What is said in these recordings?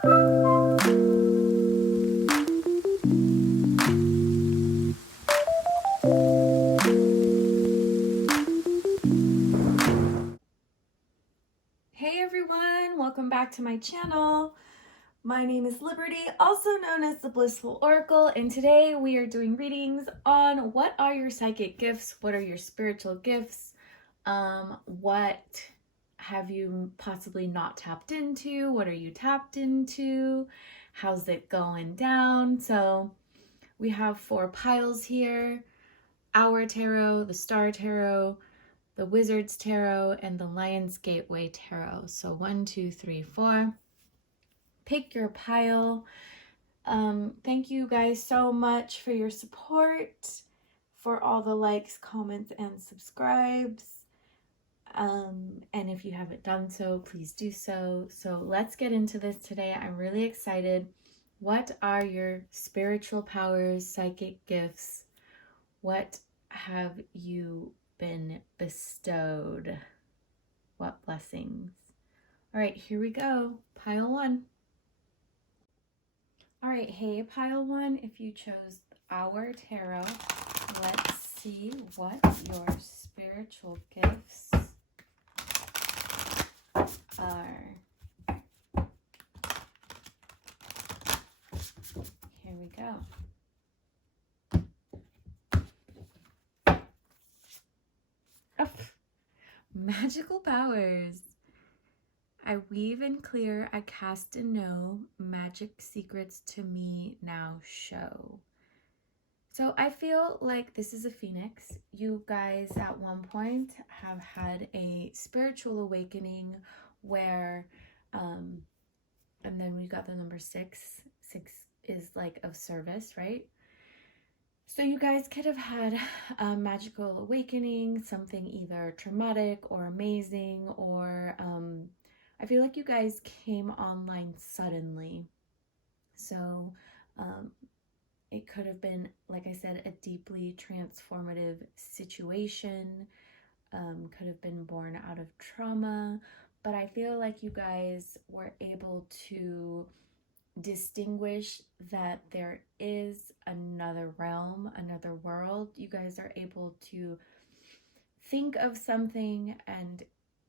Hey everyone, welcome back to my channel. My name is Liberty, also known as the Blissful Oracle, and today we are doing readings on what are your psychic gifts, what are your spiritual gifts, what have you possibly not tapped into, what are you tapped into, how's it going down. So we have 4 piles here: Our Tarot, the Star Tarot, the Wizard's Tarot, and the Lion's Gateway Tarot. So 1, 2, 3, 4. Pick your pile. Thank you guys so much for your support, for all the likes, comments, and subscribes. And if you haven't done so, please do so. So let's get into this today. I'm really excited. What are your spiritual powers, psychic gifts? What have you been bestowed? What blessings? All right, here we go. Pile 1. All right, hey, pile 1, if you chose Our Tarot, let's see what your spiritual gifts are. Here we go. Oh, magical powers. I weave and clear, I cast and know, magic secrets to me now show. So I feel like this is a phoenix. You guys at one point have had a spiritual awakening where, and then we got the number 6. 6 is like of service, right? So you guys could have had a magical awakening, something either traumatic or amazing, or I feel like you guys came online suddenly. So it could have been, like I said, a deeply transformative situation, could have been born out of trauma, but I feel like you guys were able to distinguish that there is another realm, another world. You guys are able to think of something and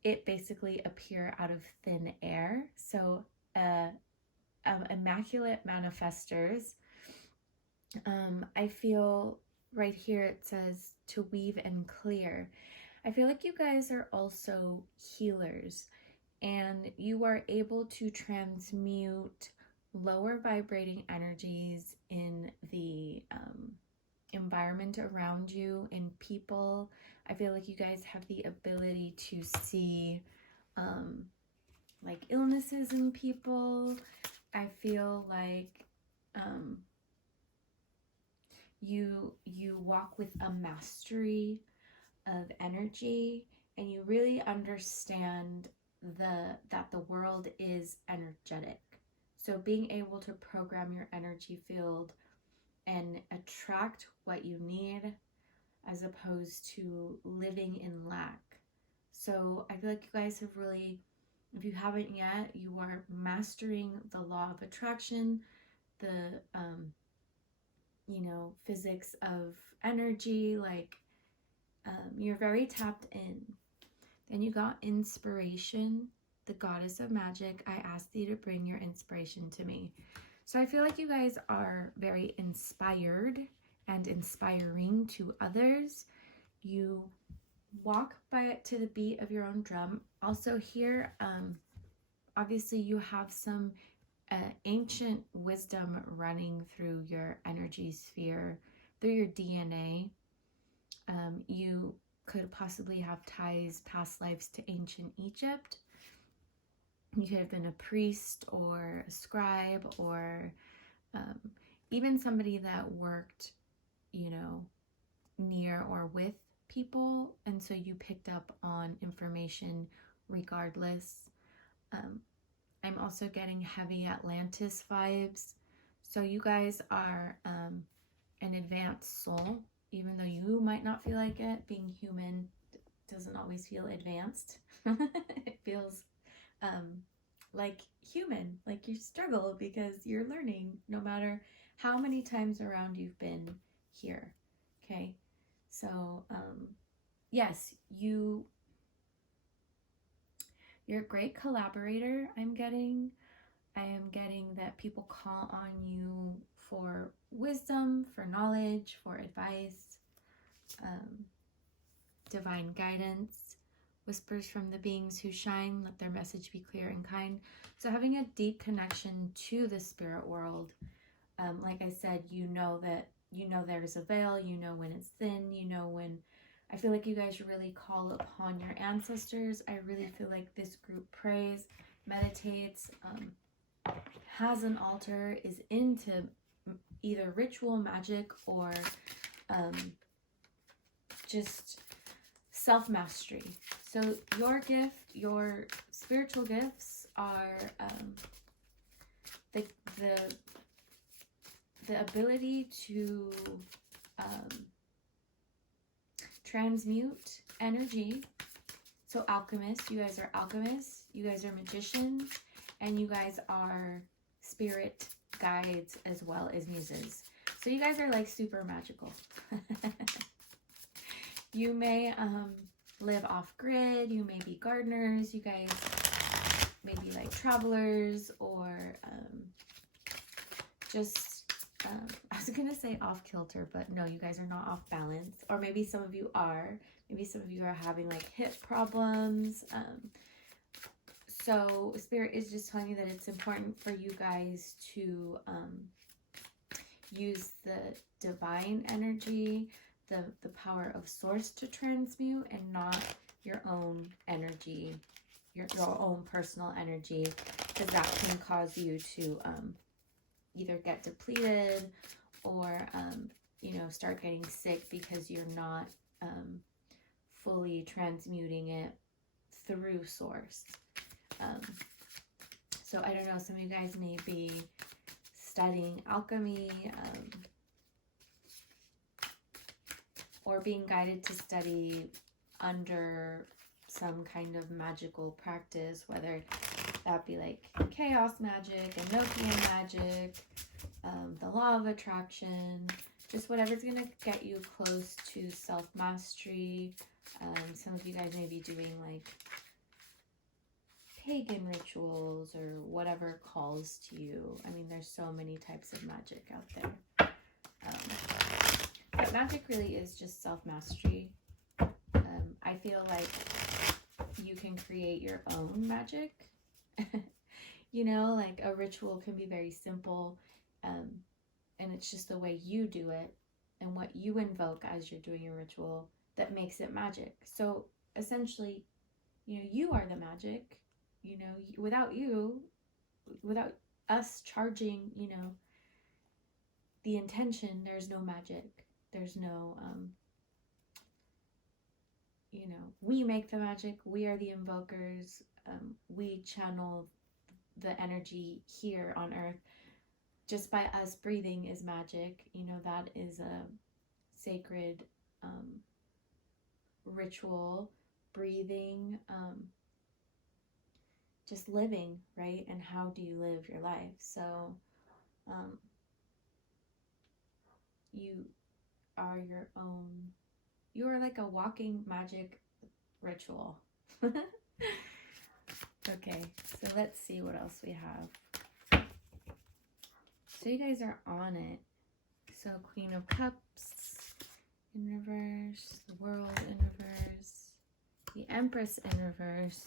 it basically appear out of thin air. So immaculate manifestors. I feel right here it says to weave and clear. I feel like you guys are also healers, and you are able to transmute lower vibrating energies in the environment around you, in people. I feel like you guys have the ability to see like illnesses in people. I feel like you walk with a mastery of energy, and you really understand that the world is energetic. So being able to program your energy field and attract what you need, as opposed to living in lack. So I feel like you guys have really, if you haven't yet, you are mastering the law of attraction, the physics of energy. Like you're very tapped in. Then you got inspiration, the goddess of magic. I asked you to bring your inspiration to me. So I feel like you guys are very inspired and inspiring to others. You walk to the beat of your own drum. Also here, obviously you have some ancient wisdom running through your energy sphere, through your DNA. You could possibly have ties, past lives, to ancient Egypt. You could have been a priest or a scribe, or even somebody that worked, near or with people. And so you picked up on information regardless. I'm also getting heavy Atlantis vibes. So you guys are an advanced soul, even though you might not feel like it. Being human doesn't always feel advanced. It feels like human, like you struggle because you're learning no matter how many times around you've been here. Okay, so yes, you're a great collaborator. I am getting that people call on you for wisdom, for knowledge, for advice, um, divine guidance, whispers from the beings who shine, let their message be clear and kind. So having a deep connection to the spirit world, like I said, you know there's a veil, you know when it's thin, you know when, I feel like you guys really call upon your ancestors. I really feel like this group prays, meditates, has an altar, is into either ritual magic or just self-mastery. So your gift, your spiritual gifts are the ability to transmute energy. So alchemists, you guys are alchemists, you guys are magicians, and you guys are spirit guides as well as muses. So you guys are like super magical. You may live off grid, you may be gardeners, you guys may be like travelers, or just, I was gonna say off kilter, but no, you guys are not off balance. Or maybe some of you are. Maybe some of you are having like hip problems. So Spirit is just telling you that it's important for you guys to use the divine energy, the power of source to transmute, and not your own energy, your own personal energy, because that can cause you to either get depleted or you know, start getting sick because you're not fully transmuting it through source. So I don't know, some of you guys may be studying alchemy, or being guided to study under some kind of magical practice, whether that be like chaos magic, Enochian magic, the law of attraction, just whatever's gonna get you close to self-mastery. Some of you guys may be doing like pagan rituals or whatever calls to you. I mean, there's so many types of magic out there. But magic really is just self-mastery. I feel like you can create your own magic. You know, like a ritual can be very simple, and it's just the way you do it and what you invoke as you're doing your ritual that makes it magic. So essentially, you know, you are the magic. You know, without you, without us charging, you know, the intention, there's no magic. There's no, you know, we make the magic. We are the invokers. We channel the energy here on earth. Just by us breathing is magic. You know, that is a sacred ritual. Breathing, just living, right? And how do you live your life? So you are your own, you are like a walking magic ritual. Okay, so let's see what else we have. So you guys are on it. So Queen of Cups in reverse, the World in reverse, the Empress in reverse,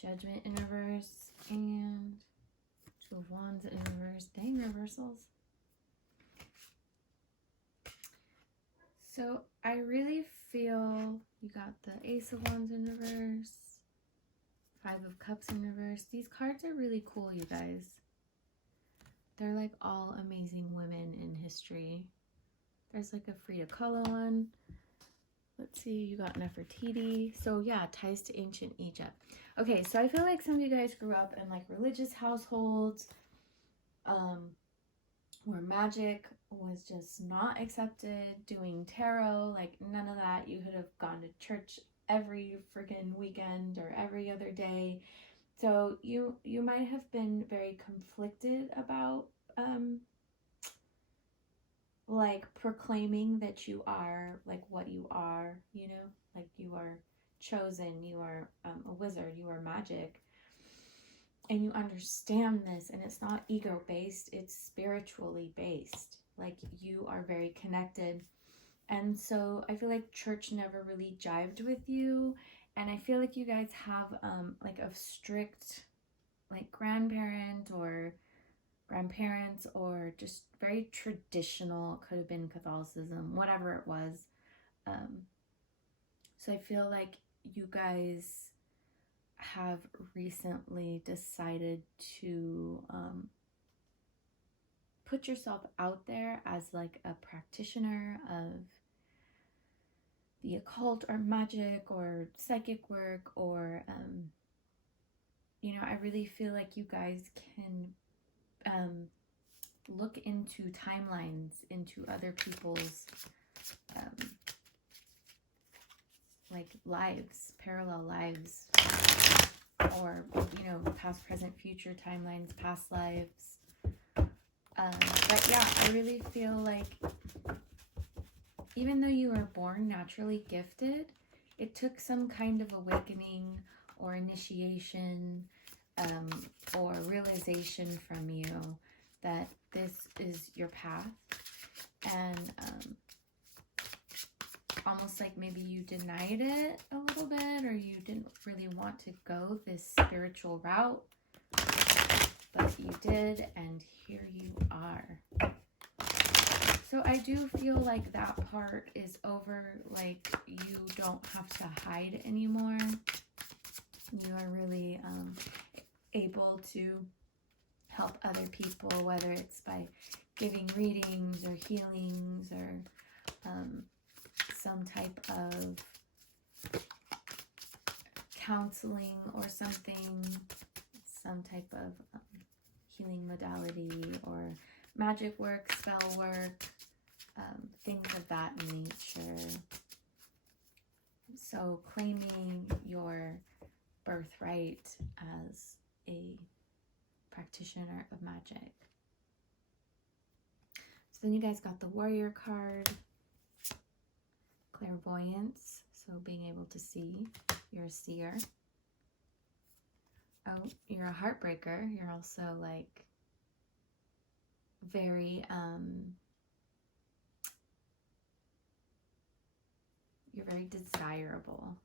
Judgment in reverse, and Two of Wands in reverse. Dang, reversals. So I really feel you got the Ace of Wands in reverse, Five of Cups in reverse. These cards are really cool, you guys. They're like all amazing women in history. There's like a Frida Kahlo one. Let's see, you got Nefertiti. So yeah, ties to ancient Egypt. Okay, so I feel like some of you guys grew up in like religious households where magic was just not accepted, doing tarot, like none of that. You could have gone to church every freaking weekend or every other day. So you might have been very conflicted about like proclaiming that you are like what you are, you know, like you are chosen, you are a wizard, you are magic, and you understand this, and it's not ego based, it's spiritually based. Like you are very connected. And so I feel like church never really jived with you. And I feel like you guys have like a strict like grandparent or grandparents, or just very traditional, could have been Catholicism, whatever it was. So I feel like you guys have recently decided to put yourself out there as like a practitioner of the occult or magic or psychic work, or you know, I really feel like you guys can look into timelines, into other people's like lives, parallel lives, or you know, past, present, future timelines, past lives. But yeah, I really feel like even though you were born naturally gifted, it took some kind of awakening or initiation or realization from you that this is your path. And almost like maybe you denied it a little bit, or you didn't really want to go this spiritual route, but you did, and here you are. So I do feel like that part is over. Like you don't have to hide anymore. You are really able to help other people, whether it's by giving readings or healings or some type of counseling or something, some type of healing modality or magic work, spell work, things of that nature. So claiming your birthright as a practitioner of magic. So then you guys got the warrior card, clairvoyance, so being able to see. You're a seer. Oh, you're a heartbreaker. You're also like very you're very desirable.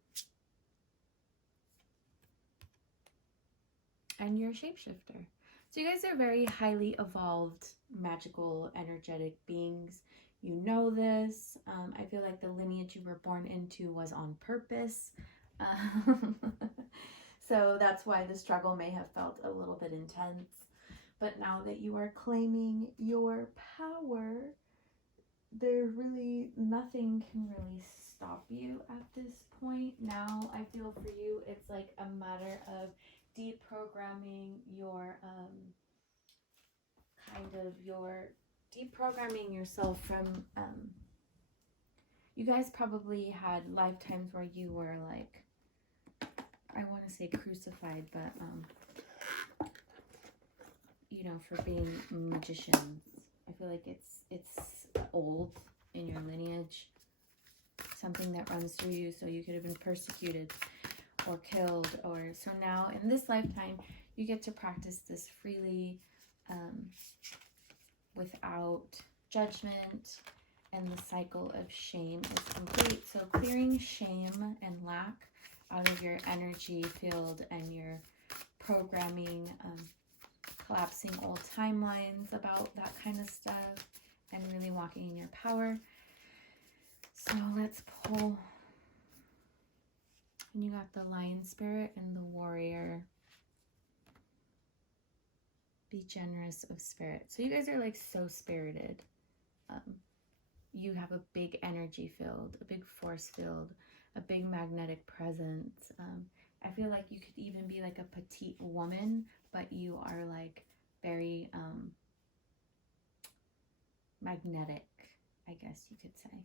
And you're a shapeshifter. So you guys are very highly evolved, magical, energetic beings. You know this. I feel like the lineage you were born into was on purpose. So that's why the struggle may have felt a little bit intense. But now that you are claiming your power, there really, nothing can really stop you at this point. Now I feel for you, it's like a matter of deprogramming your deprogramming yourself from you guys probably had lifetimes where you were like, I want to say crucified, but you know, for being magicians. I feel like it's old in your lineage, something that runs through you, so you could have been persecuted or killed, or so now in this lifetime you get to practice this freely, without judgment, and the cycle of shame is complete. So clearing shame and lack out of your energy field, and your programming, collapsing old timelines about that kind of stuff, and really walking in your power. So let's pull. And you got the lion spirit and the warrior. Be generous of spirit. So you guys are like so spirited. You have a big energy field, a big force field, a big magnetic presence. I feel like you could even be like a petite woman, but you are like very magnetic, I guess you could say.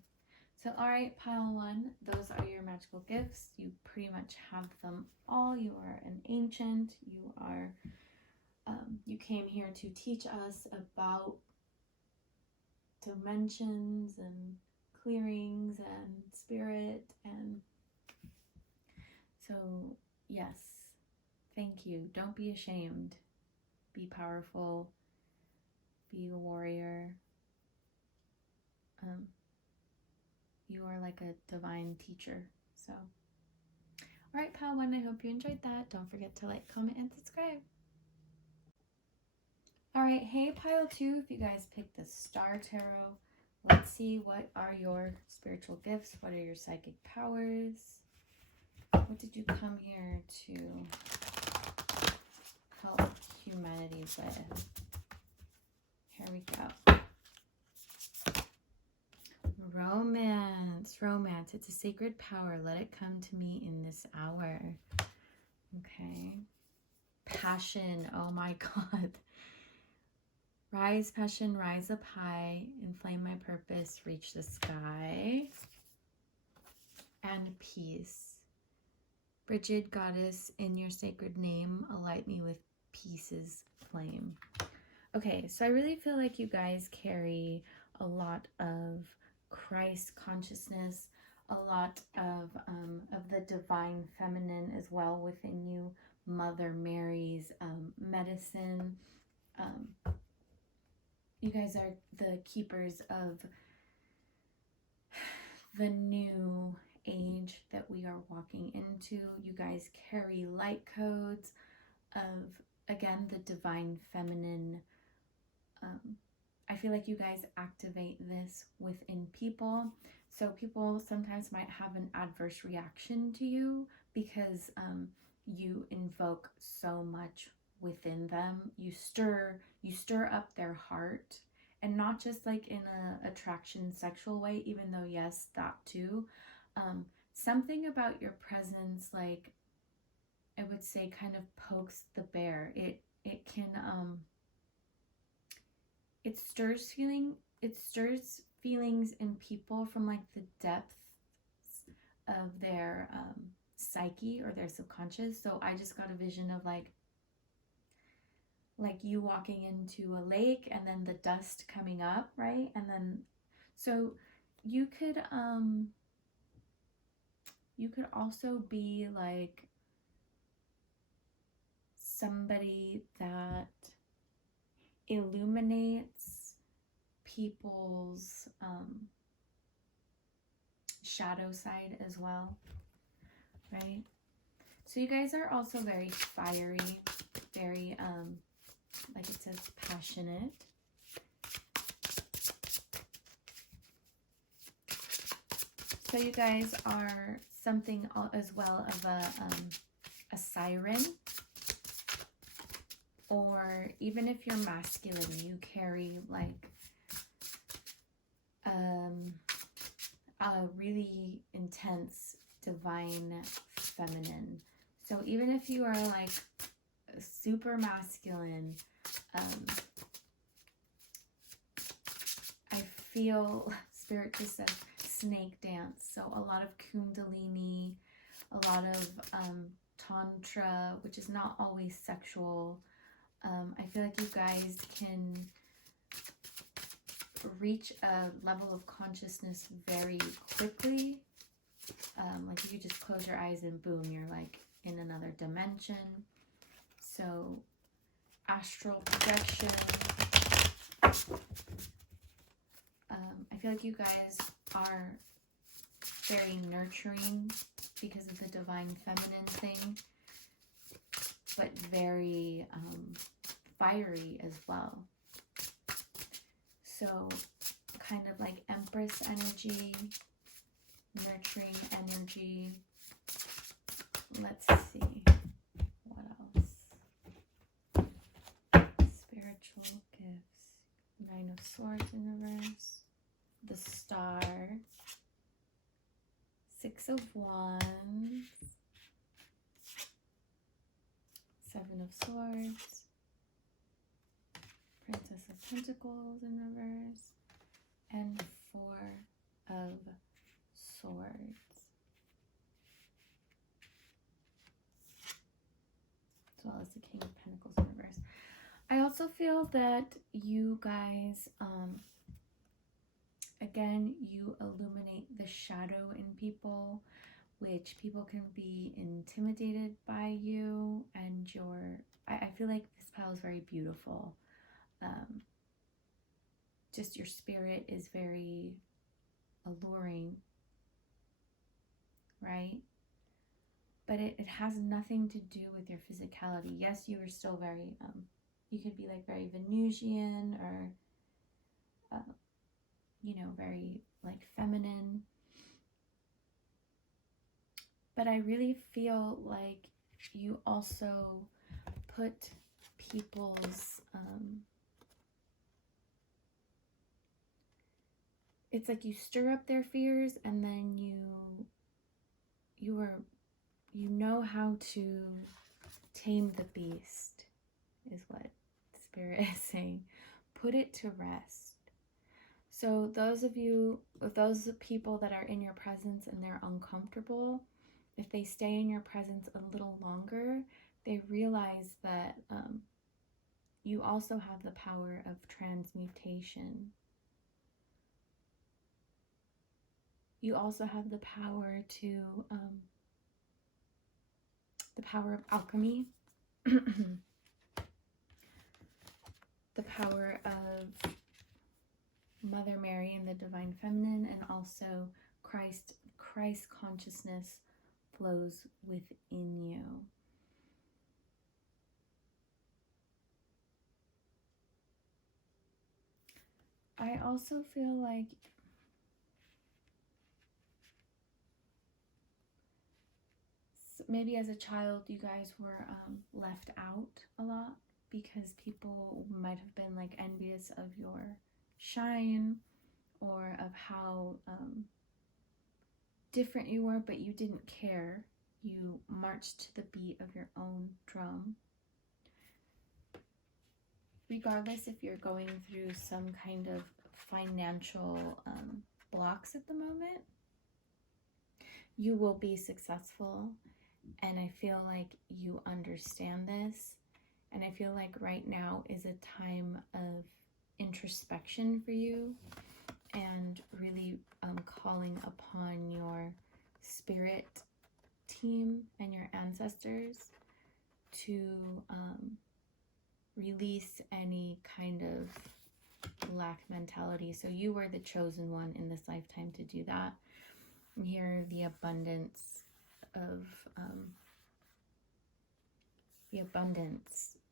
So, all right, pile one, those are your magical gifts. You pretty much have them all. You are an ancient. You are, you came here to teach us about dimensions and clearings and spirit. And so, yes, thank you. Don't be ashamed. Be powerful. Be a warrior. You are like a divine teacher. So, all right, pile one, I hope you enjoyed that. Don't forget to like, comment, and subscribe. All right, hey, pile two, if you guys picked the Star Tarot, let's see, what are your spiritual gifts? What are your psychic powers? What did you come here to help humanity with? Here we go. Romance. Romance. It's a sacred power. Let it come to me in this hour. Okay. Passion. Oh my God. Rise, passion, rise up high. Inflame my purpose. Reach the sky. And peace. Frigid goddess, in your sacred name, alight me with peace's flame. Okay, so I really feel like you guys carry a lot of Christ consciousness, a lot of the divine feminine as well within you. Mother Mary's medicine. You guys are the keepers of the new age that we are walking into. You guys carry light codes of, again, the divine feminine. I feel like you guys activate this within people. So people sometimes might have an adverse reaction to you because you invoke so much within them. You stir up their heart, and not just like in a attraction sexual way, even though yes, that too. Something about your presence, like I would say, kind of pokes the bear. It can it stirs feelings in people from like the depths of their psyche or their subconscious. So I just got a vision of like you walking into a lake and then the dust coming up, right? And then so you could also be like somebody that illuminates people's shadow side as well, right? So you guys are also very fiery, very like it says, passionate. So you guys are something as well of a siren. Or even if you're masculine, you carry like a really intense divine feminine. So even if you are like super masculine, I feel Spirit just says snake dance. So a lot of kundalini, a lot of tantra, which is not always sexual. I feel like you guys can reach a level of consciousness very quickly. Like if you just close your eyes and boom, you're like in another dimension. So astral projection. I feel like you guys are very nurturing because of the divine feminine thing, but very fiery as well. So kind of like Empress energy, nurturing energy. Let's see. What else? Spiritual gifts. Nine of Swords in reverse. The Star. Six of Wands. Seven of Swords. Princess of Pentacles in reverse. And Four of Swords. As well as the King of Pentacles in reverse. I also feel that you guys, again, you illuminate the shadow in people, which people can be intimidated by you, and I feel like this pile is very beautiful. Just your spirit is very alluring, right? But it has nothing to do with your physicality. Yes, you are still very, you could be like very Venusian or, you know, very like feminine. But I really feel like you also put people's, it's like you stir up their fears, and then you know how to tame the beast, is what Spirit is saying. Put it to rest. So those people that are in your presence and they're uncomfortable, if they stay in your presence a little longer, they realize that you also have the power of transmutation. You also have the power to, the power of alchemy, the power of Mother Mary and the Divine Feminine, and also Christ consciousness flows within you. I also feel like maybe as a child you guys were left out a lot because people might have been like envious of your shine or of how different you were, but you didn't care. You marched to the beat of your own drum. Regardless if you're going through some kind of financial blocks at the moment, you will be successful. And I feel like you understand this. And I feel like right now is a time of introspection for you and really calling upon your spirit team and your ancestors to release any kind of lack mentality. So you were the chosen one in this lifetime to do that. And here the abundance of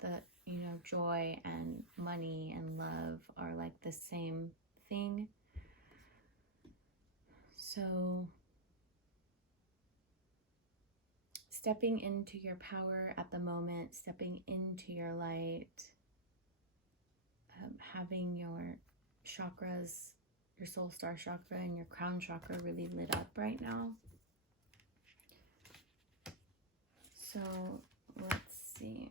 that, you know, joy and money and love are like the same thing. So stepping into your power at the moment, stepping into your light, having your chakras, your soul star chakra and your crown chakra really lit up right now. So let's see.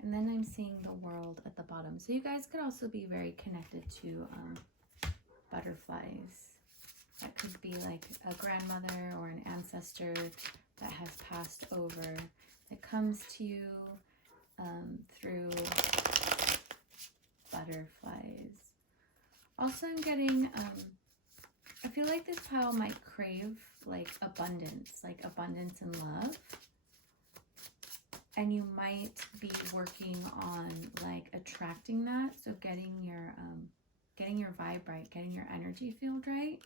And then I'm seeing the world at the bottom. So you guys could also be very connected to butterflies. That could be like a grandmother or an ancestor that has passed over, that comes to you through butterflies. Also, I'm getting, I feel like this pile might crave like abundance and love. And you might be working on like attracting that. So getting your vibe right, getting your energy field right.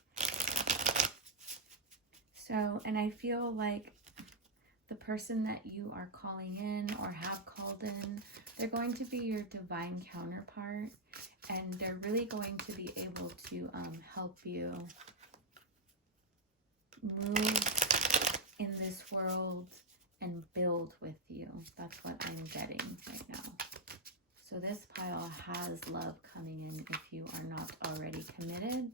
So, and I feel like the person that you are calling in or have called in, they're going to be your divine counterpart, and they're really going to be able to help you move in this world and build with you. That's what I'm getting right now. So this pile has love coming in if you are not already committed.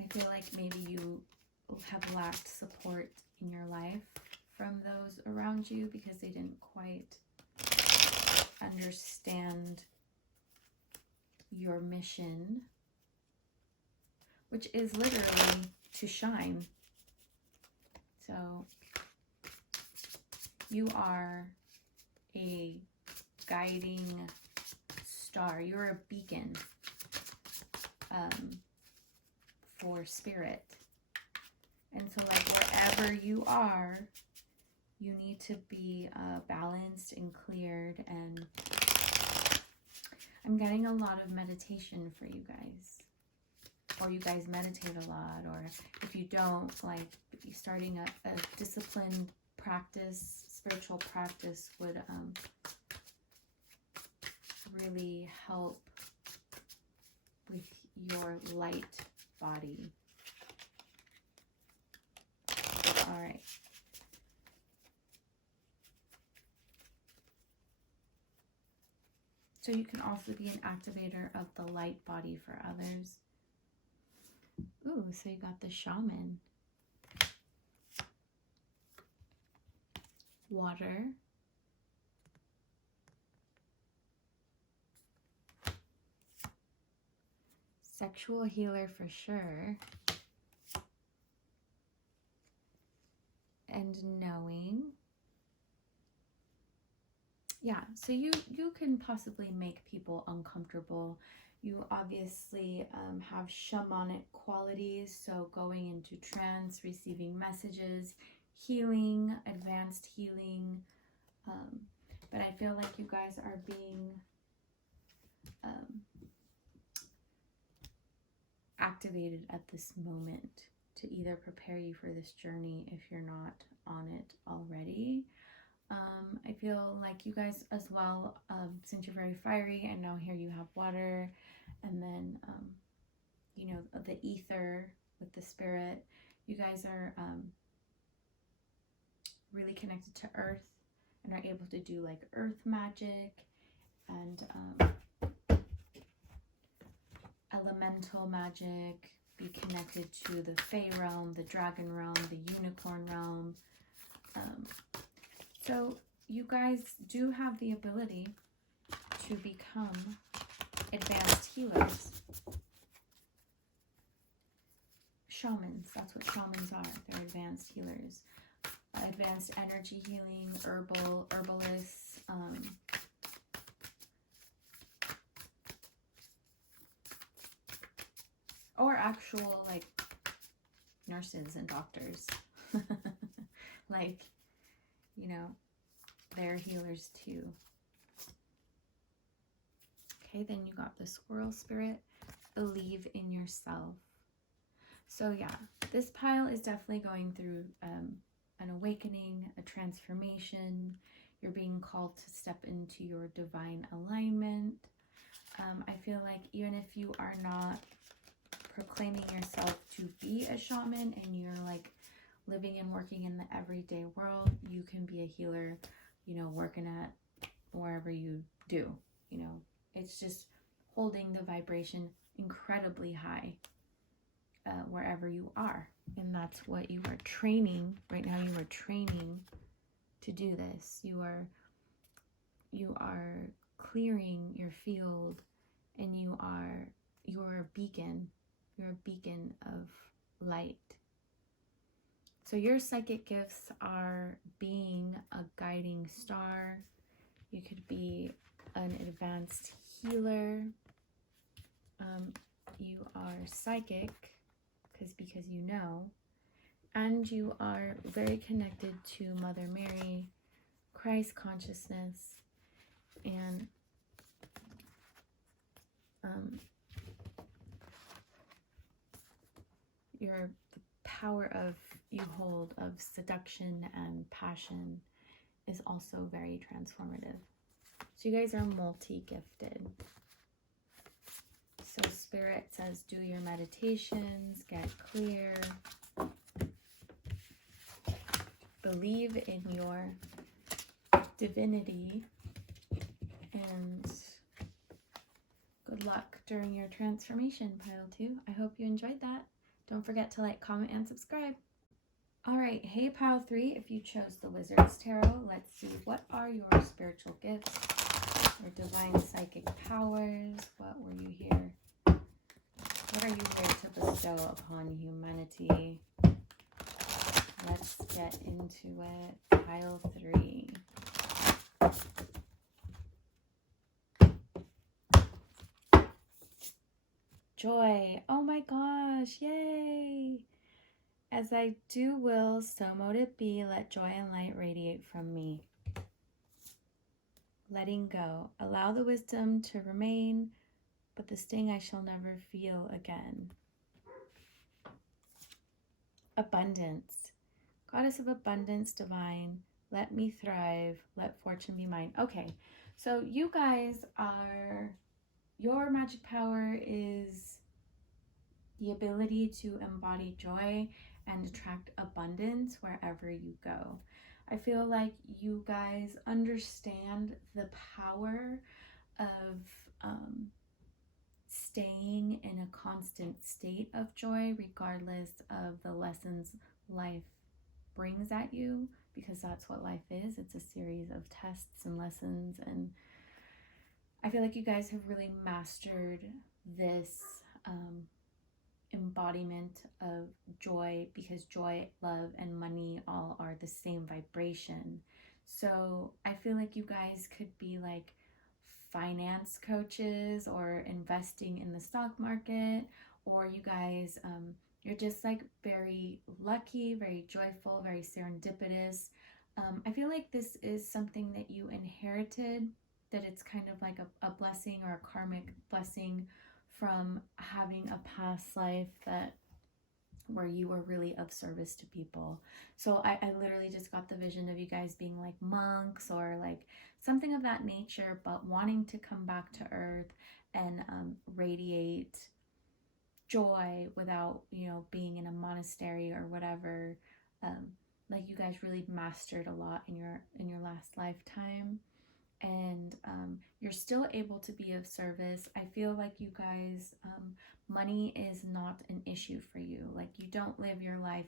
I feel like maybe you have lacked support in your life from those around you because they didn't quite understand your mission, which is literally to shine. So you are a guiding star. You're a beacon for spirit. And so like wherever you are, you need to be balanced and cleared. And I'm getting a lot of meditation for you guys. Or you guys meditate a lot. Or if you don't, like starting a disciplined practice, spiritual practice would really help with your light body. All right. So you can also be an activator of the light body for others. Ooh, so you got the shaman. Water. Sexual healer for sure. And knowing. Yeah, so you can possibly make people uncomfortable. You obviously have shamanic qualities, so going into trance, receiving messages, healing, advanced healing. But I feel like you guys are being activated at this moment to either prepare you for this journey if you're not on it already. I feel like you guys as well, since you're very fiery, and now here you have water, and then, you know, the ether with the spirit, you guys are really connected to earth and are able to do like earth magic and elemental magic, be connected to the Fae realm, the dragon realm, the unicorn realm. So you guys do have the ability to become advanced healers. Shamans, that's what shamans are. They're advanced healers. Advanced energy healing, herbalists, or actual like nurses and doctors. Like, you know, they're healers too. Okay, then you got the squirrel spirit. Believe in yourself. So yeah, this pile is definitely going through an awakening, a transformation. You're being called to step into your divine alignment. I feel like even if you are not proclaiming yourself to be a shaman and you're like living and working in the everyday world, you can be a healer, you know, working at wherever you do, you know. It's just holding the vibration incredibly high wherever you are. And that's what you are training. Right now you are training to do this. You are clearing your field, and you're a beacon. You're a beacon of light. So your psychic gifts are being a guiding star. You could be an advanced healer. You are psychic because you know, and you are very connected to Mother Mary, Christ consciousness, and the power of you hold of seduction and passion is also very transformative. So you guys are multi-gifted. So Spirit says, do your meditations, get clear, believe in your divinity, and good luck during your transformation, Pile 2. I hope you enjoyed that. Don't forget to like, comment, and subscribe. All right, hey Pile 3, if you chose the Wizard's Tarot, let's see, what are your spiritual gifts Your divine psychic powers, what were you here? What are you here to bestow upon humanity? Let's get into it. Pile 3. Joy. Oh my gosh. Yay. As I do will, so mote it be. Let joy and light radiate from me. Letting go. Allow the wisdom to remain, but the sting I shall never feel again. Abundance. Goddess of abundance divine, let me thrive, let fortune be mine. Okay, so you guys are, your magic power is the ability to embody joy and attract abundance wherever you go. I feel like you guys understand the power of staying in a constant state of joy, regardless of the lessons life brings at you, because that's what life is. It's a series of tests and lessons, and I feel like you guys have really mastered this embodiment of joy, because joy, love, and money all are the same vibration. So I feel like you guys could be like finance coaches or investing in the stock market, or you guys you're just like very lucky, very joyful, very serendipitous. I feel like this is something that you inherited, that it's kind of like a blessing or a karmic blessing from having a past life that where you were really of service to people. So I literally just got the vision of you guys being like monks or like something of that nature, but wanting to come back to earth and radiate joy without, you know, being in a monastery or whatever. Like you guys really mastered a lot in your last lifetime, and you're still able to be of service. I feel like you guys, money is not an issue for you. Like you don't live your life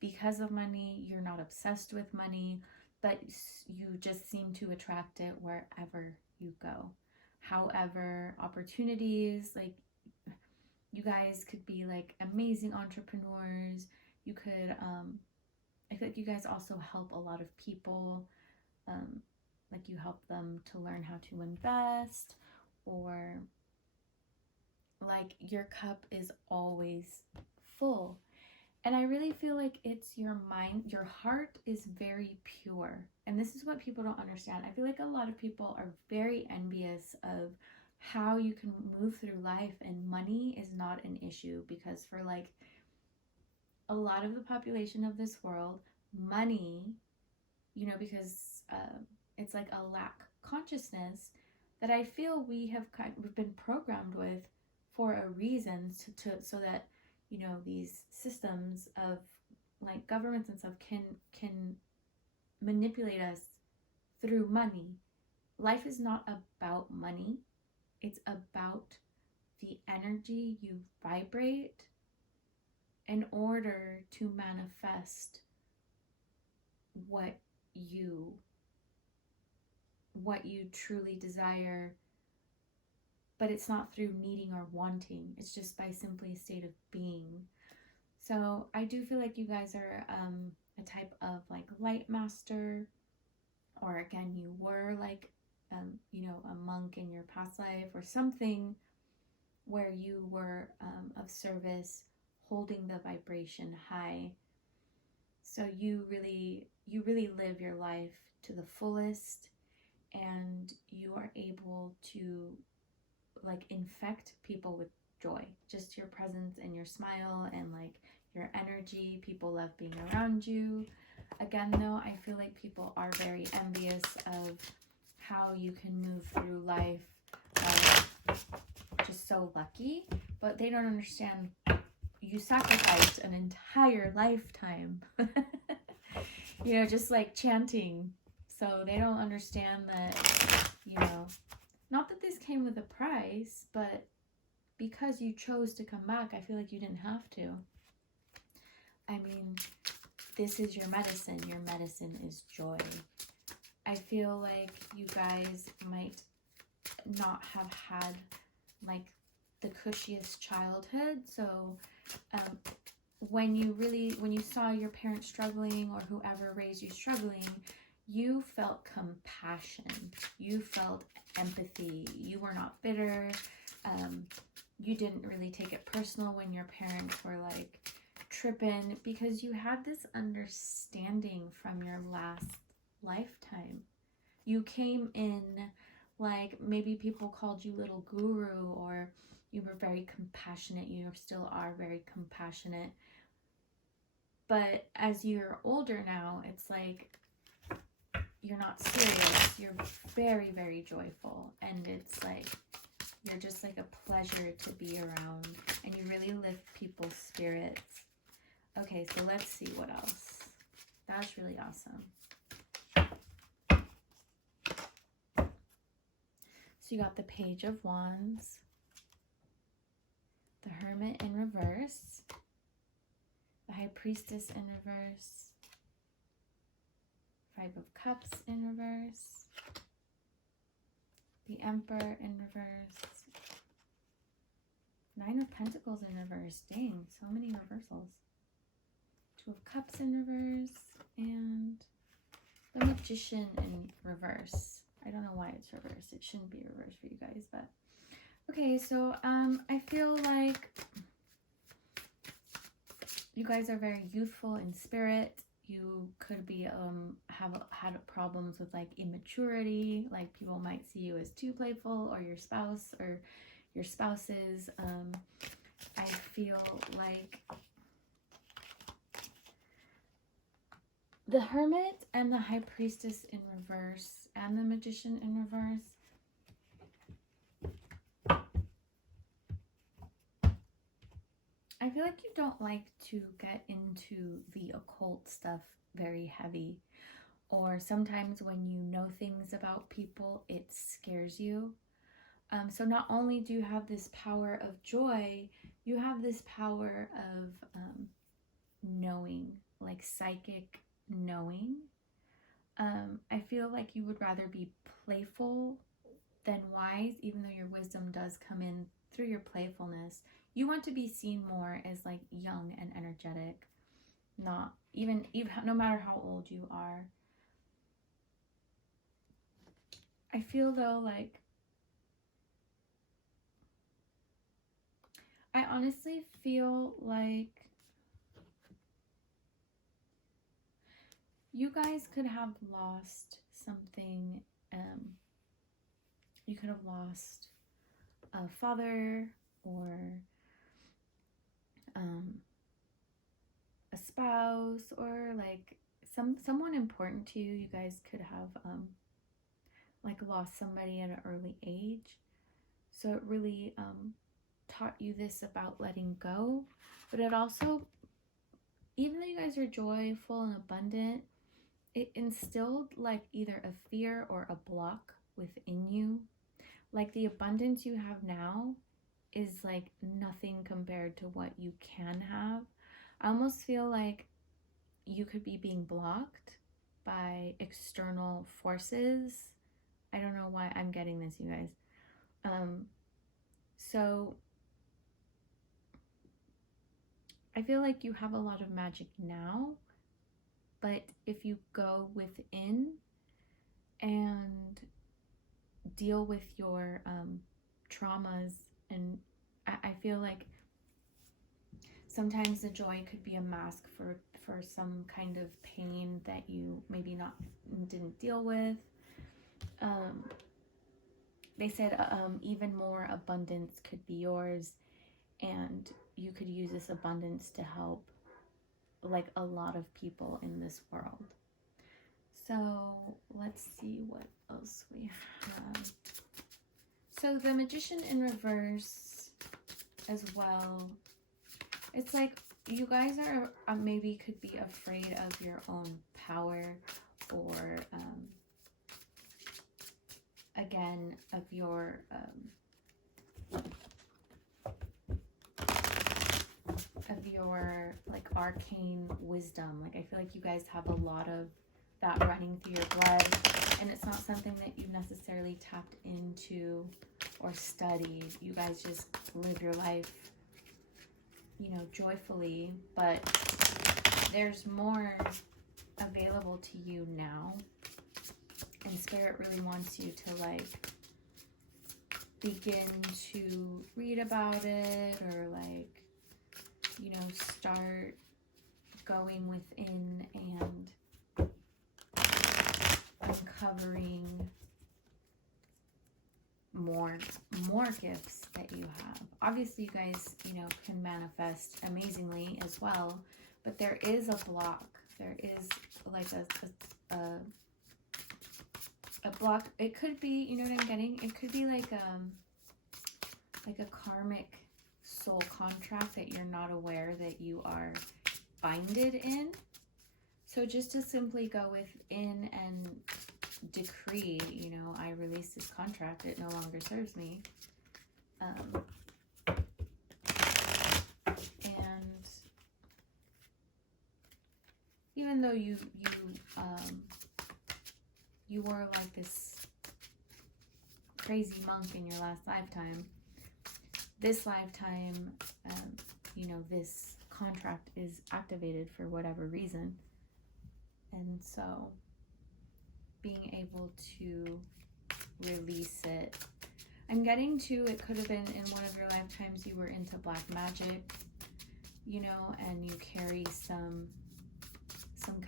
because of money. You're not obsessed with money, but you just seem to attract it wherever you go. However, opportunities, like you guys could be like amazing entrepreneurs. You could, I feel like you guys also help a lot of people. Like you help them to learn how to invest, or like your cup is always full. And I really feel like it's your mind, your heart is very pure. And this is what people don't understand. I feel like a lot of people are very envious of how you can move through life and money is not an issue, because for like a lot of the population of this world, money, you know, because it's like a lack consciousness that I feel we've been programmed with for a reason, so that, you know, these systems of like governments and stuff can manipulate us through money. Life is not about money. It's about the energy you vibrate in order to manifest what you truly desire. But it's not through needing or wanting. It's just by simply a state of being. So I do feel like you guys are a type of like light master, or again, you were like, you know, a monk in your past life or something, where you were of service, holding the vibration high. So you really live your life to the fullest, and you are able to like infect people with joy. Just your presence and your smile and like your energy. People love being around you. Again, though, I feel like people are very envious of how you can move through life just so lucky, but they don't understand you sacrificed an entire lifetime, you know, just like chanting. So they don't understand that, you know, not that this came with a price, but because you chose to come back, I feel like you didn't have to. I mean, this is your medicine. Your medicine is joy. I feel like you guys might not have had like the cushiest childhood. So when you saw your parents struggling, or whoever raised you struggling, you felt compassion, you felt empathy, you were not bitter. You didn't really take it personal when your parents were like tripping, because you had this understanding from your last lifetime. You came in, like, maybe people called you little guru, or you were very compassionate. You still are very compassionate. But as you're older now, it's like you're not serious. You're very, very joyful. And it's like you're just like a pleasure to be around. And you really lift people's spirits. Okay, so let's see what else. That was really awesome. So you got the Page of Wands, the Hermit in reverse, the High Priestess in reverse, Five of Cups in reverse, the Emperor in reverse, Nine of Pentacles in reverse. Dang, so many reversals. Two of Cups in reverse, and the Magician in reverse. I don't know why it's reversed. It shouldn't be reversed for you guys, but okay. So I feel like you guys are very youthful in spirit. You could be have had problems with like immaturity. Like people might see you as too playful, or your spouse or your spouses. I feel like the Hermit and the High Priestess in reverse and the Magician in reverse. I feel like you don't like to get into the occult stuff very heavy. Or sometimes when you know things about people, it scares you. So not only do you have this power of joy, you have this power of knowing, like psychic knowing. I feel like you would rather be playful than wise, even though your wisdom does come in through your playfulness. You want to be seen more as like young and energetic, not even no matter how old you are. I feel though like I honestly feel like you guys could have lost something. You could have lost a father, or a spouse, or like someone important to you. You guys could have like lost somebody at an early age. So it really taught you this about letting go. But it also, even though you guys are joyful and abundant, it instilled like either a fear or a block within you. Like the abundance you have now is like nothing compared to what you can have. I almost feel like you could be being blocked by external forces. I don't know why I'm getting this, you guys. So I feel like you have a lot of magic now, but if you go within and deal with your traumas, and I feel like sometimes the joy could be a mask for some kind of pain that you maybe didn't deal with. They said even more abundance could be yours, and you could use this abundance to help like a lot of people in this world. So let's see what else we have. So the Magician in reverse as well. It's like you guys are maybe could be afraid of your own power, or again of your like arcane wisdom. Like I feel like you guys have a lot of that running through your blood, and it's not something that you've necessarily tapped into or studied. You guys just live your life, you know, joyfully, but there's more available to you now, and Spirit really wants you to like begin to read about it, or like, you know, start going within and uncovering more gifts that you have. Obviously, you guys, you know, can manifest amazingly as well, but there is a block. There is like a block. It could be, you know what I'm getting? It could be like a karmic soul contract that you're not aware that you are binded in. So just to simply go within and decree, you know, I release this contract, it no longer serves me. And even though you were like this crazy monk in your last lifetime, this lifetime, you know, this contract is activated for whatever reason. And so being able to release it. I'm getting to, it could have been in one of your lifetimes you were into black magic, you know, and you carry some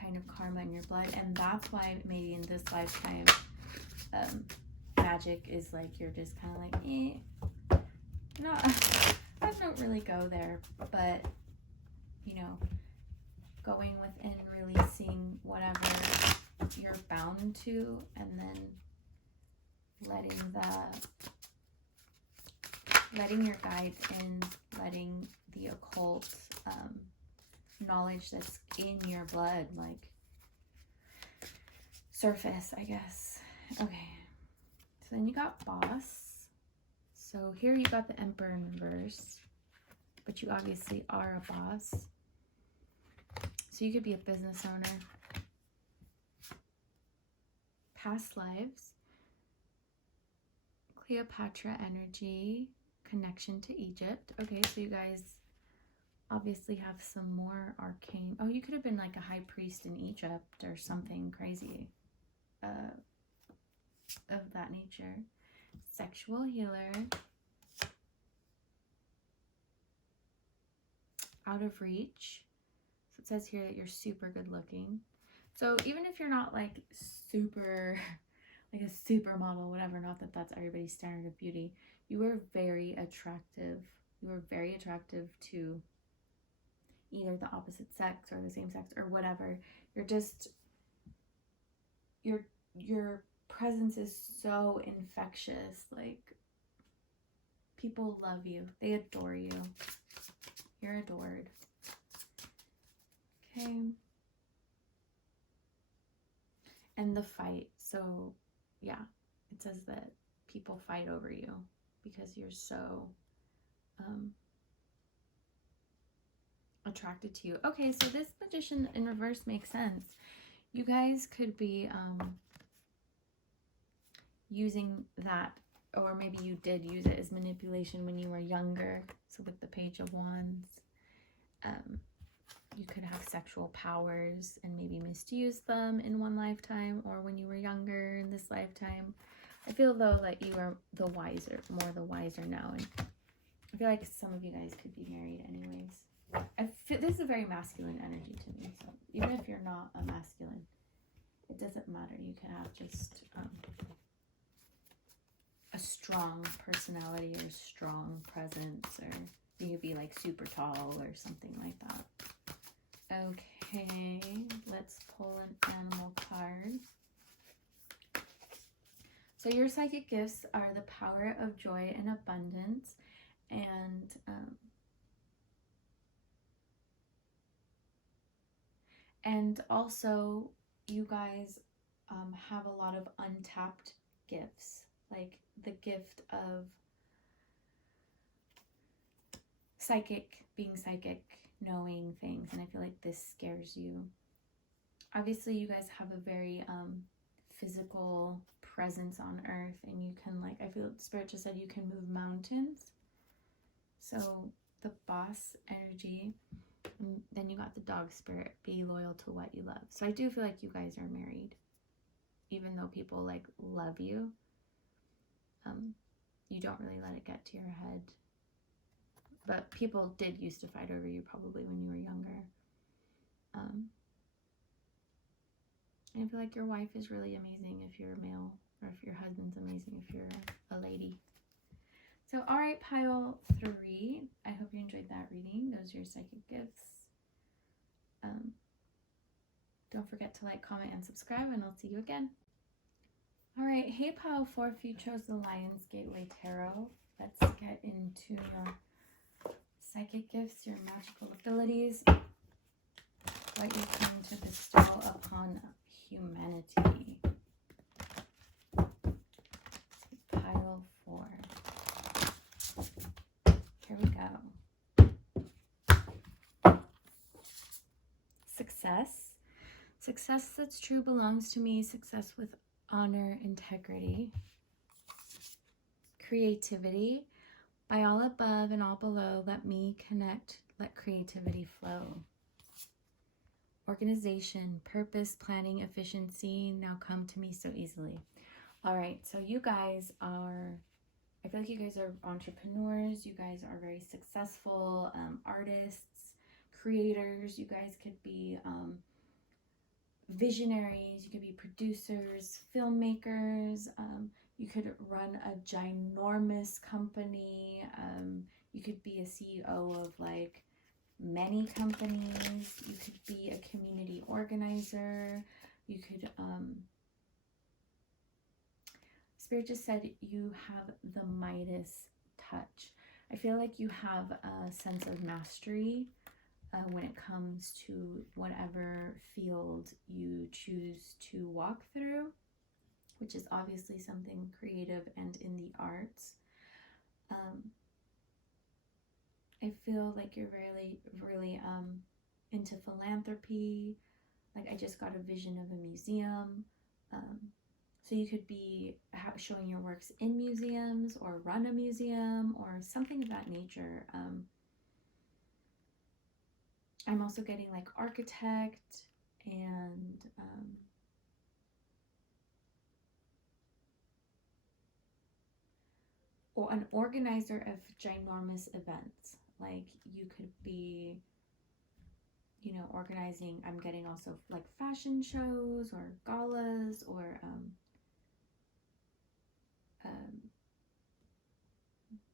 kind of karma in your blood, and that's why maybe in this lifetime magic is like, you're just kind of like, no, I don't really go there, but you know, going within, releasing whatever you're bound to, and then letting your guides in, letting the occult knowledge that's in your blood like surface, I guess. Okay, so then you got Boss. So here you got the Emperor in reverse, but you obviously are a boss. So you could be a business owner. Past lives. Cleopatra energy, connection to Egypt. Okay, so you guys obviously have some more arcane. Oh, you could have been like a high priest in Egypt or something crazy of that nature. Sexual healer. Out of reach. So it says here that you're super good looking. So even if you're not like super, like a supermodel, whatever, not that that's everybody's standard of beauty, you are very attractive. You are very attractive to either the opposite sex or the same sex or whatever. You're just, your presence is so infectious. Like, people love you. They adore you. You're adored. Okay. And the fight. So, yeah, it says that people fight over you because you're so attracted to you. Okay, so this Magician in reverse makes sense. You guys could be using that, or maybe you did use it as manipulation when you were younger. So with the Page of Wands, you could have sexual powers and maybe misuse them in one lifetime, or when you were younger in this lifetime. I feel though that you are the wiser now, and I feel like some of you guys could be married anyways. I feel this is a very masculine energy to me, so even if you're not a masculine, it doesn't matter. You can have just a strong personality or strong presence, or you could be like super tall or something like that. Okay, let's pull an animal card. So your psychic gifts are the power of joy and abundance, and also you guys have a lot of untapped gifts, like the gift of being psychic, knowing things, and I feel like this scares you. obviously you guys have a very physical presence on earth, and you can, like, I feel Spirit just said you can move mountains. So the boss energy, and then you got the dog spirit, be loyal to what you love. So I do feel like you guys are married, even though people like love you. You don't really let it get to your head. But people did used to fight over you probably when you were younger. And I feel like your wife is really amazing if you're a male, or if your husband's amazing if you're a lady. So, all right, pile 3. I hope you enjoyed that reading. Those are your psychic gifts. Don't forget to like, comment, and subscribe, and I'll see you again. All right, hey, pile 4, if you chose the Lion's Gateway Tarot, let's get into your psychic gifts, your magical abilities, what you come to bestow upon humanity. Pile 4. Here we go. Success. Success that's true belongs to me. Success with honor, integrity. Creativity. By all above and all below, let me connect, let creativity flow. Organization, purpose, planning, efficiency, now come to me so easily. All right, so you guys are, I feel like you guys are entrepreneurs. You guys are very successful artists, creators. You guys could be visionaries. You could be producers, filmmakers. You could run a ginormous company. You could be a CEO of like many companies. You could be a community organizer. You could, Spirit just said you have the Midas touch. I feel like you have a sense of mastery when it comes to whatever field you choose to walk through, which is obviously something creative and in the arts. I feel like you're really into philanthropy. Like, I just got a vision of a museum. So you could be showing your works in museums, or run a museum, or something of that nature. I'm also getting like architect and or an organizer of ginormous events. Like, you could be, you know, organizing, I'm getting also like fashion shows or galas, or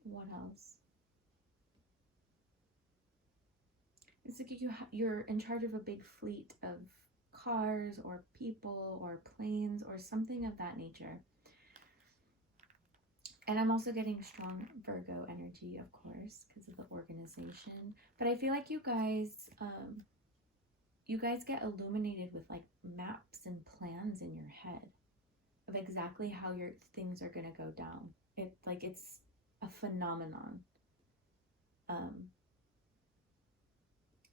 what else? It's like you're in charge of a big fleet of cars or people or planes or something of that nature. And I'm also getting strong Virgo energy, of course, because of the organization. But I feel like you guys get illuminated with like maps and plans in your head of exactly how your things are gonna go down. It's a phenomenon.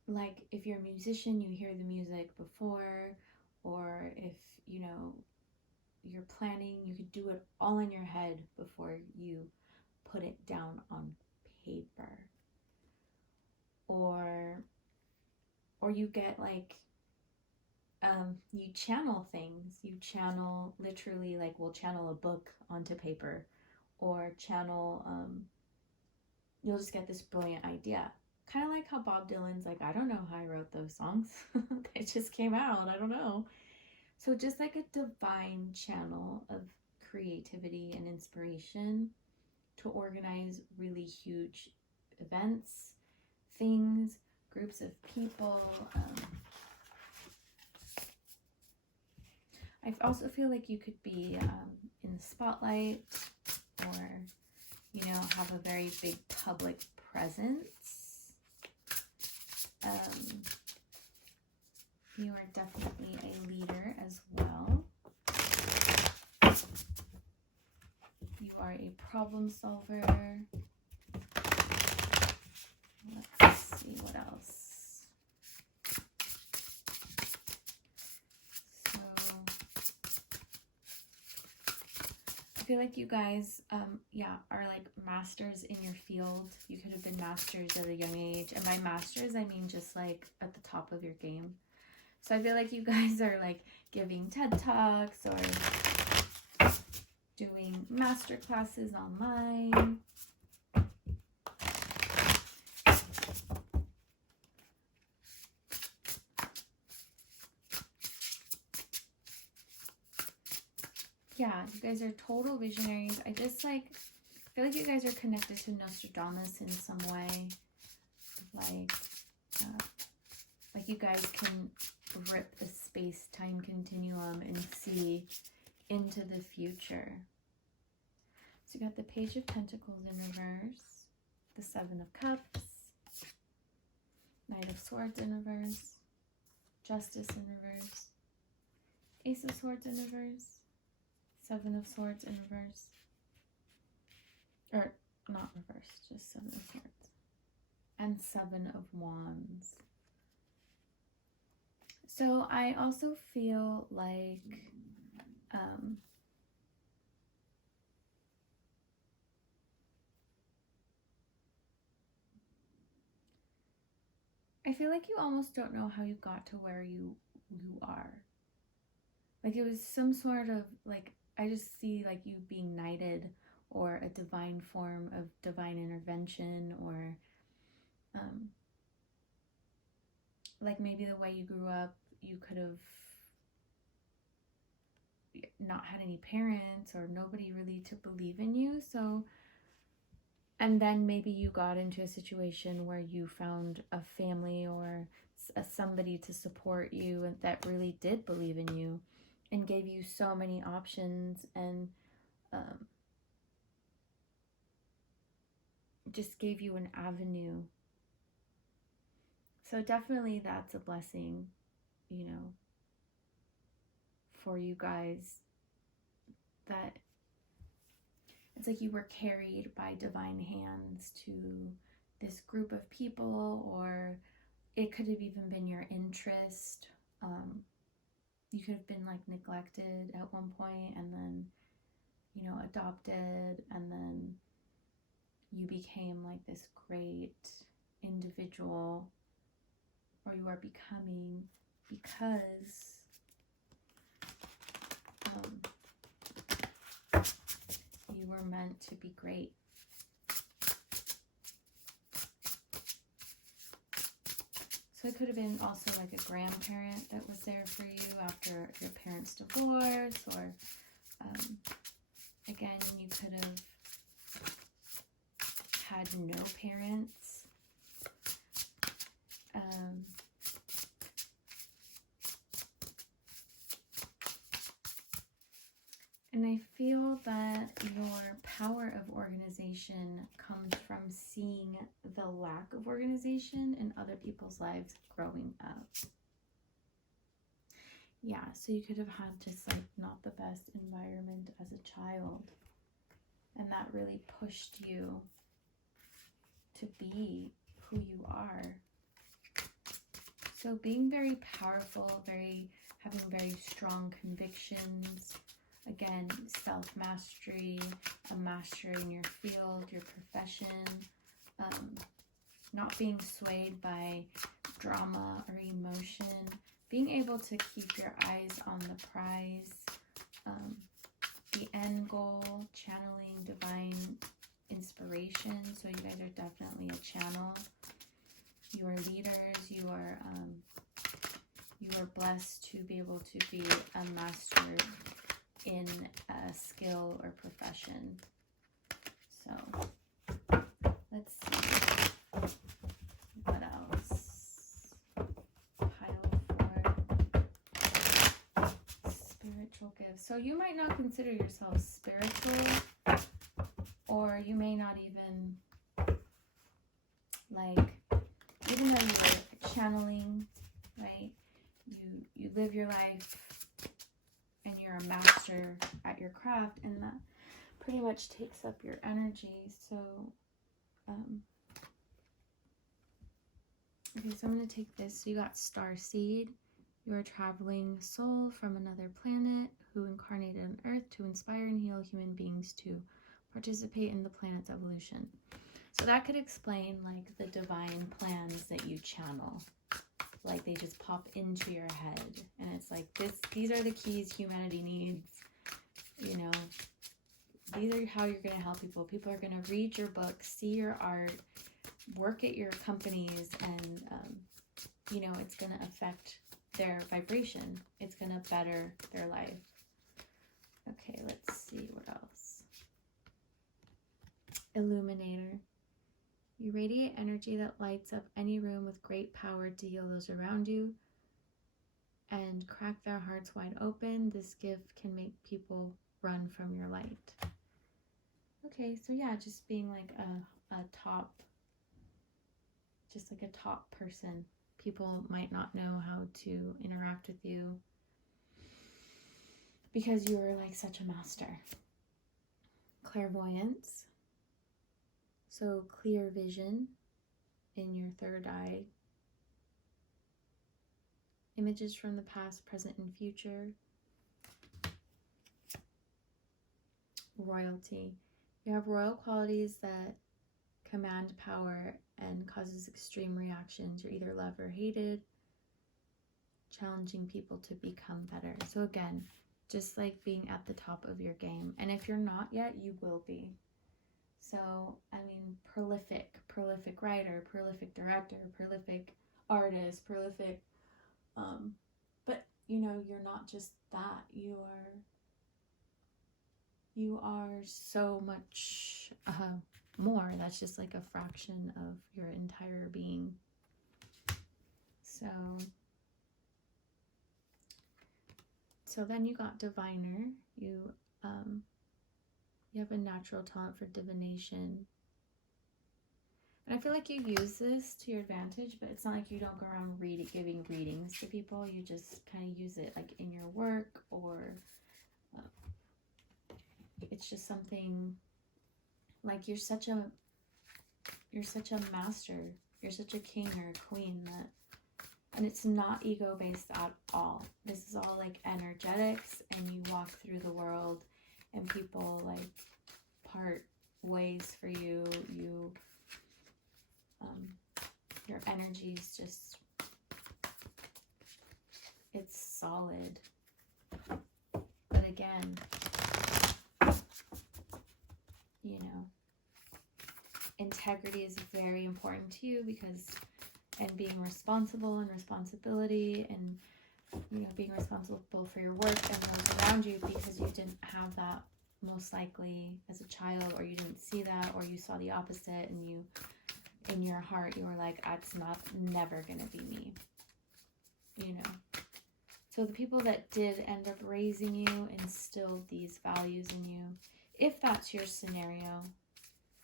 Like, if you're a musician, you hear the music before, or if, you know, you're planning, you could do it all in your head before you put it down on paper. Or you get like, you channel things. You channel, literally, like, we'll channel a book onto paper, or channel, you'll just get this brilliant idea. Kind of like how Bob Dylan's like, I don't know how I wrote those songs. They just came out. I don't know. So just like a divine channel of creativity and inspiration to organize really huge events, things, groups of people. I also feel like you could be in the spotlight, or, you know, have a very big public presence. You are definitely a leader as well. You are a problem solver. Let's see what else. feel like you guys, yeah, are like masters in your field. You could have been masters at a young age. And by masters, I mean just like at the top of your game. So I feel like you guys are like giving TED Talks or doing master classes online. Yeah, you guys are total visionaries. I just like feel like you guys are connected to Nostradamus in some way. Like you guys can rip the space-time continuum and see into the future. So you got the Page of Pentacles in reverse, the Seven of Cups, Knight of Swords in reverse, Justice in reverse, Ace of Swords in reverse, Seven of Swords in reverse, or not reverse, just Seven of Swords, and Seven of Wands. So I also feel like I feel like you almost don't know how you got to where you are. Like it was some sort of like, I just see like you being knighted or a divine form of divine intervention, or like maybe the way you grew up, you could have not had any parents or nobody really to believe in you. So, and then maybe you got into a situation where you found a family or somebody to support you and that really did believe in you and gave you so many options, and just gave you an avenue. So definitely that's a blessing, you know, for you guys, that it's like you were carried by divine hands to this group of people, or it could have even been your interest. You could have been like neglected at one point and then, you know, adopted, and then you became like this great individual, or you are becoming, because you were meant to be great. So it could have been also like a grandparent that was there for you after your parents' divorce, or again, you could have had no parents. And I feel that your power of organization comes from seeing the lack of organization in other people's lives growing up. Yeah, so you could have had just like not the best environment as a child, and that really pushed you to be who you are. So being very powerful, having very strong convictions. Again, self-mastery, a master in your field, your profession, not being swayed by drama or emotion, being able to keep your eyes on the prize, the end goal, channeling divine inspiration. So you guys are definitely a channel. You are leaders. You are blessed to be able to be a master in a skill or profession. So let's see what else. Pile for spiritual gifts. So you might not consider yourself spiritual, or you may not even like, even though you were channeling, right? You live your life and you're a master at your craft, and that pretty much takes up your energy. So, okay, so I'm going to take this. So you got Starseed You're a traveling soul from another planet who incarnated on Earth to inspire and heal human beings to participate in the planet's evolution. So that could explain like the divine plans that you channel. Like they just pop into your head and it's like these are the keys humanity needs. You know, these are how you're going to help people. People are going to read your book, see your art, work at your companies, and you know, it's going to affect their vibration. It's going to better their life. Okay, let's see what else. Illuminator. You radiate energy that lights up any room with great power to heal those around you and crack their hearts wide open. This gift can make people run from your light. Okay, so yeah, just being like a top, just like a top person. People might not know how to interact with you because you're like such a master. Clairvoyance. So clear vision in your third eye. Images from the past, present, and future. Royalty. You have royal qualities that command power and causes extreme reactions. You're either loved or hated, challenging people to become better. So again, just like being at the top of your game. And if you're not yet, you will be. So, I mean, prolific writer, prolific director, prolific artist, prolific, but you know, you're not just that. You are so much more. That's just like a fraction of your entire being. So then you got diviner. You have a natural talent for divination. And I feel like you use this to your advantage, but it's not like you don't go around giving readings to people. You just kind of use it like in your work, or it's just something like you're such a master. You're such a king or a queen and it's not ego-based at all. This is all like energetics, and you walk through the world and people like part ways for you. Your energy is just, it's solid. But again, you know, integrity is very important to you and being responsible and responsibility, and you know, being responsible for your work and those around you, because you didn't have that most likely as a child, or you didn't see that, or you saw the opposite, and you, in your heart, you were like, it's never gonna be me, you know. So the people that did end up raising you instilled these values in you, if that's your scenario.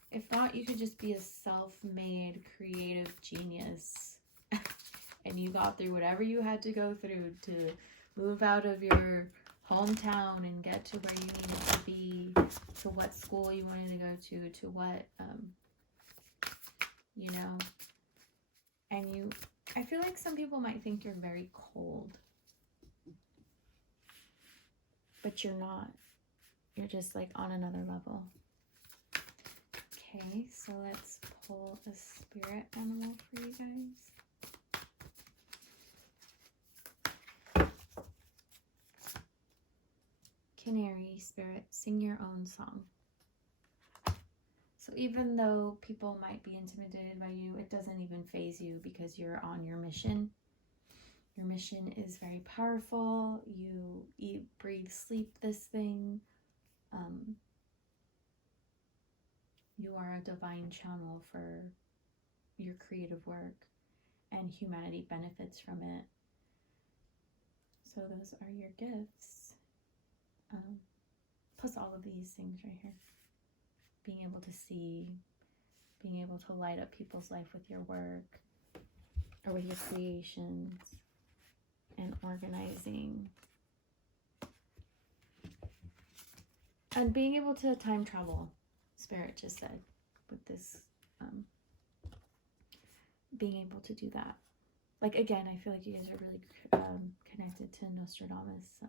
If not, you could just be a self-made creative genius and you got through whatever you had to go through to move out of your hometown and get to where you needed to be, to what school you wanted to go to what, you know. And I feel like some people might think you're very cold, but you're not. You're just like on another level. Okay, so let's pull a spirit animal for you guys. Canary spirit, sing your own song. So even though people might be intimidated by you, it doesn't even faze you because you're on your mission. Your mission is very powerful. You eat, breathe, sleep this thing. You are a divine channel for your creative work, and humanity benefits from it. So those are your gifts. Plus all of these things right here. Being able to see, being able to light up people's life with your work or with your creations, and organizing. And being able to time travel, Spirit just said, with this, being able to do that. Like, again, I feel like you guys are really connected to Nostradamus, so.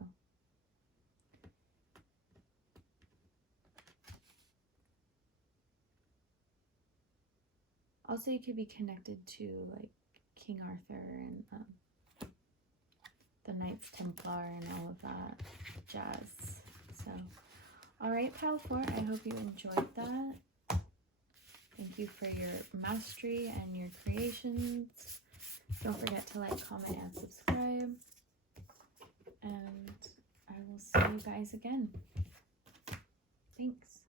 Also, you could be connected to, like, King Arthur and the Knights Templar and all of that jazz. So, all right, Pile 4, I hope you enjoyed that. Thank you for your mastery and your creations. Don't forget to like, comment, and subscribe. And I will see you guys again. Thanks.